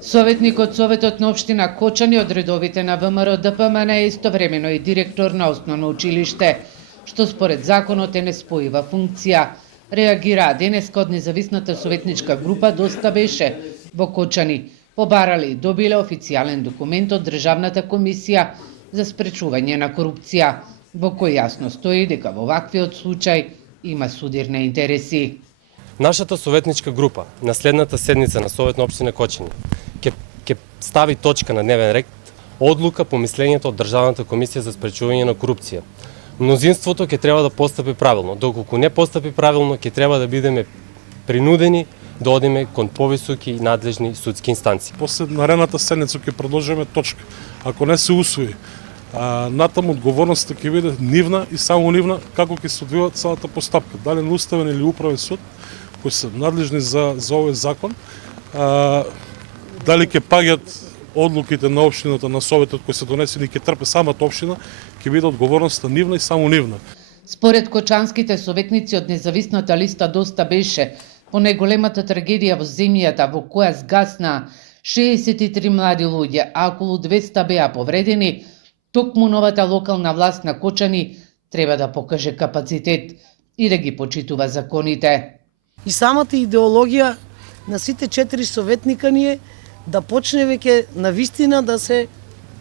Советник од Советот на општина Кочани од редовите на ВМРО ДПМН е истовремено и директор на основно училиште, што според законот е неспојива функција. Реагираа денеска од независната советничка група Доста беше во Кочани. Побарале и добиле официјален документ од Државната комисија за спречување на корупција, во кој јасно стои дека во ваквиот случај има судирни интереси. Нашата советничка група на следната седница на Совет на општина Кочани ќе стави точка на дневен ред одлука по мислењето од Државната комисија за спречување на корупција. Мнозинството ќе треба да постапи правилно. Доколку не постапи правилно, ќе треба да бидеме принудени да одиме кон повисоки и надлежни судски инстанции. После наредната седница ќе продолжиме точка. Ако не се усвои, натаму одговорноста ќе биде нивна и само нивна, како ќе се одвива целата постапка. Дали на уставен или управен суд, кои се надлежни за овој закон, дали ќе паѓат одлуките на општината, на советот кои се донесени, ќе трпе самата општина, ќе биде одговорноста нивна и само нивна. Според кочанските советници од независната листа Доста беше, по најголемата трагедија во земјата во која згасна 63 млади луѓе, а околу 200 беа повредени, токму новата локална власт на Кочани треба да покаже капацитет и да ги почитува законите. И самата идеологија на сите 4 советника ни е да почне веќе навистина да се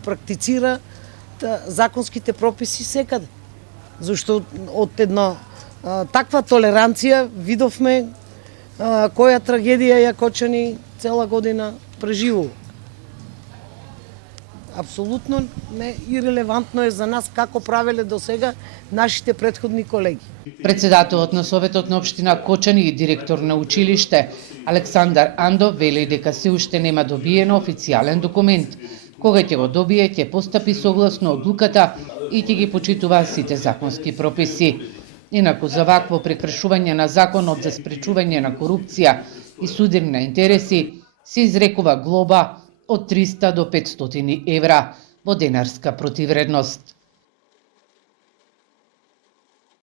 практицира законските прописи секаде. Зашто од една таква толеранција видовме која трагедија ја Кочани цела година преживува. Апсолутно не ирелевантно е за нас како правеле до сега нашите претходни колеги. Председателот на Советот на општина Кочани и директор на училиште Александар Андов вели дека се уште нема добиено официјален документ. Кога ќе го добие, ќе постапи согласно одлуката и ќе ги почитува сите законски прописи. Инаку за вакво прекршување на законот за спречување на корупција и судирни на интереси се изрекува глоба од 300 до 500 евра во денарска противредност.